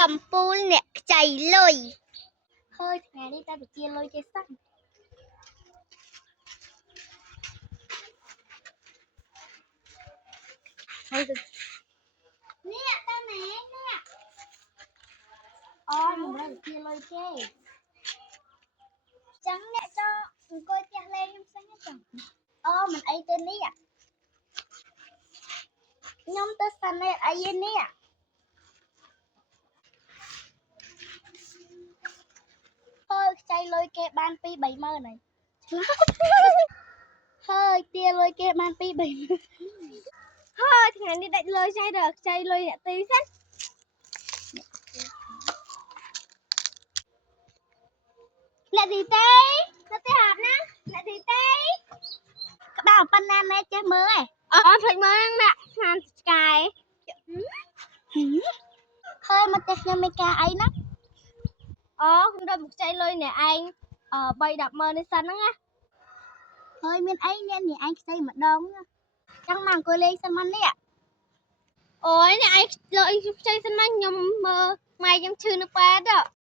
កំពូលអ្នកខ្ចីលុយហើយថ្ងៃនេះតែបញ្ជាលុយគេសិនហើយទៅនេះតើណែនេះអូមិនដឹងបញ្ជាលុយគេចឹងអ្នកចង់អង្គុយផ្ទះលេងខ្ញុំផ្សេងចឹងអូមិនអីទេនេះខ្ញុំទៅស្តានេតអីនេះហើយខ្ចីលុយគេបាន2-3ម៉ឺនហើយទាលុយគេបាន2-3ម៉ឺនហើយថ្ងៃនេះដាច់លុយចៃដល់ខ្ចីលុយអ្នកទីសិនអ្នកទីទេអ្នកទីហាប់ណាអ្នកទីទេក្បាលប៉ុណ្ណាណែចេះមើលឯងអូភ្លេចមើលណាស្មានឆ្កែហើយមកតែខ្ញុំមានការអីណាអូខ្ញុំរត់មកខ្ចីលុយអ្នកឯង3-10ម៉ឺននេះសិនហ្នឹងណាហើយមានអីអ្នកឯងខ្ចីម្ដងចឹងមកអង្គុយលេងសិនមកនេះអូយអ្នកឯងលុយខ្ចីសិនមកខ្ញុំមើលម៉ែខ្ញុំឈឺនៅពេទ្យ